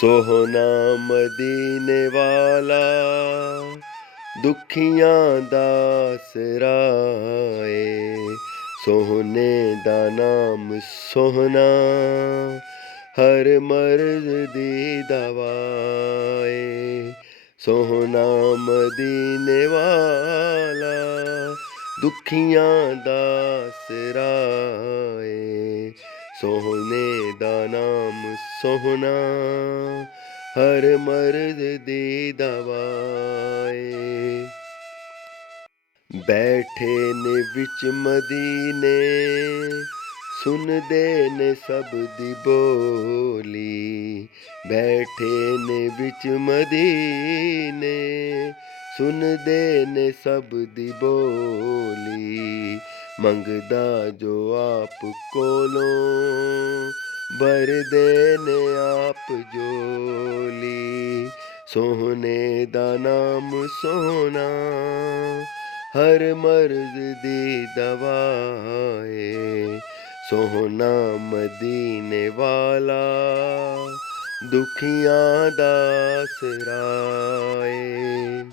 ਸੋਹਣਾ ਮਦੀਨੇ ਵਾਲਾ ਦੁਖੀਆਂ ਦਾ ਸਰਾਏ। ਸੋਹਣੇ ਦਾ ਨਾਮ ਸੋਹਣਾ ਹਰ ਮਰਜ਼ ਦੀ ਦਵਾਏ। ਸੋਹਣਾ ਮਦੀਨੇ ਵਾਲਾ ਦੁਖੀਆਂ ਦਾ ਸਰਾਏ। ਸੋਹਣੇ ਦਾ ਨਾਮ ਸੋਹਣਾ ਹਰ ਮਰਜ਼ ਦੀ ਦਵਾਏ। ਬੈਠੇ ਨੇ ਵਿੱਚ ਮਦੀਨੇ ਸੁਣਦੇ ਨੇ ਸਭ ਦੀ ਬੋਲੀ। ਬੈਠੇ ਨੇ ਵਿੱਚ ਮਦੀਨੇ ਸੁਣਦੇ ਨੇ ਸਭ ਦੀ ਬੋਲੀ। ਮੰਗਦਾ ਜੋ ਆਪ ਕੋਲੋਂ ਭਰਦੇ ਨੇ ਆਪ ਝੋਲੀ। ਸੋਹਣੇ ਦਾ ਨਾਮ ਸੋਹਣਾ ਹਰ ਮਰਜ਼ ਦੀ ਦਵਾਏ। ਸੋਹਣਾ ਮਦੀਨੇ ਵਾਲਾ ਦੁਖੀਆਂ ਦਾ ਸਰਾਏ।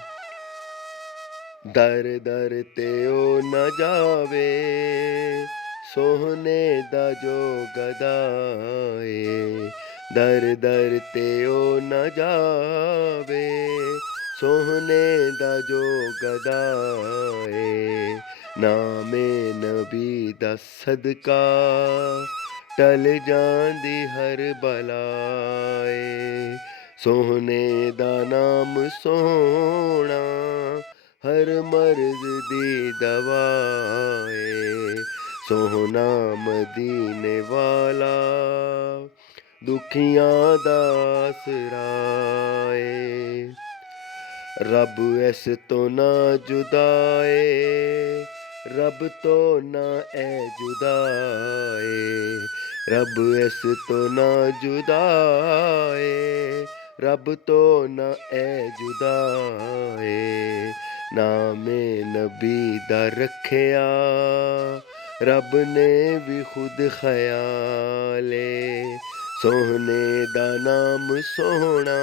ਦਰ ਦਰ ਤੇ ਉਹ ਨਾ ਜਾਵੇ ਸੋਹਣੇ ਦਾ ਜੋ ਗਦਾਏ। ਦਰ ਦਰ ਤੇ ਉਹ ਨਾ ਜਾਵੇ ਸੋਹਣੇ ਦਾ ਜੋ ਗਦਾਏ। ਨਾਮੇ ਨਬੀ ਦਾ ਸਦਕਾ ਟਲ ਜਾਂਦੀ ਹਰ ਬਲਾਏ। ਸੋਹਣੇ ਦਾ ਨਾਮ ਸੋਹਣਾ ਹਰ ਮਰਜ਼ ਦੀ ਦਵਾਏ। ਸੋਹਣਾ ਮਦੀਨੇ ਵਾਲਾ ਦੁਖੀਆਂ ਦਾ ਸਰਾਏ। ਰੱਬ ਇਸ ਤੋਂ ਨਾ ਜੁਦਾਏ ਰੱਬ ਤੋਂ ਨਾ ਐ ਜੁਦਾਏ। ਰੱਬ ਇਸ ਤੋਂ ਨਾ ਜੁਦਾਏ ਰੱਬ ਤੋਂ ਨਾ ਐ ਜੁਦਾਏ। ਨਾਮੇ ਨਬੀ ਦਾ ਰੱਖਿਆ ਰੱਬ ਨੇ ਵੀ ਖੁਦ ਖਿਆਲੇ। ਸੋਹਣੇ ਦਾ ਨਾਮ ਸੋਹਣਾ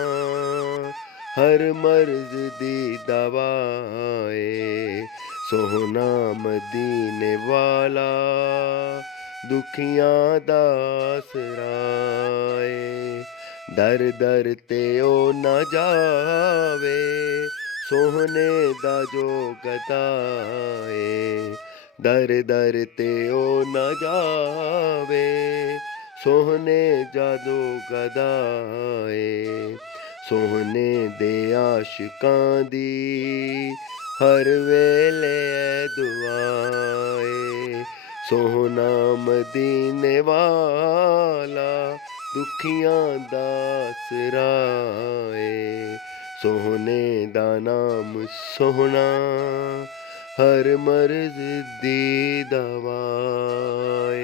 ਹਰ ਮਰਜ਼ ਦੀ ਦਵਾਏ। ਸੋਹਣਾ ਮਦੀਨੇ ਵਾਲਾ ਦੁਖੀਆਂ ਦਾ ਸਰਾਏ। ਦਰ ਦਰ ਤੇ ਉਹ ਨਾ ਜਾਵੇ ਸੋਹਣੇ ਦਾ ਜੋ ਗਦਾਏ। ਦਰ ਦਰ ਤੇ ਉਹ ਨਾ ਜਾਵੇ ਸੋਹਣੇ ਜਾਦੋ ਗਦਾਏ। ਸੋਹਣੇ ਦੇ ਆਸ਼ਿਕਾਂ ਦੀ ਹਰ ਵੇਲੇ ਐ ਦੁਆਏ। ਸੋਹਣਾ ਮਦੀਨੇ ਵਾਲਾ ਦੁਖੀਆਂ ਦਾ ਸਰਾਏ। ਸੋਹਣੇ ਦਾ ਨਾਮ ਸੋਹਣਾ ਹਰ ਮਰਜ਼ ਦੀ ਦਵਾਏ।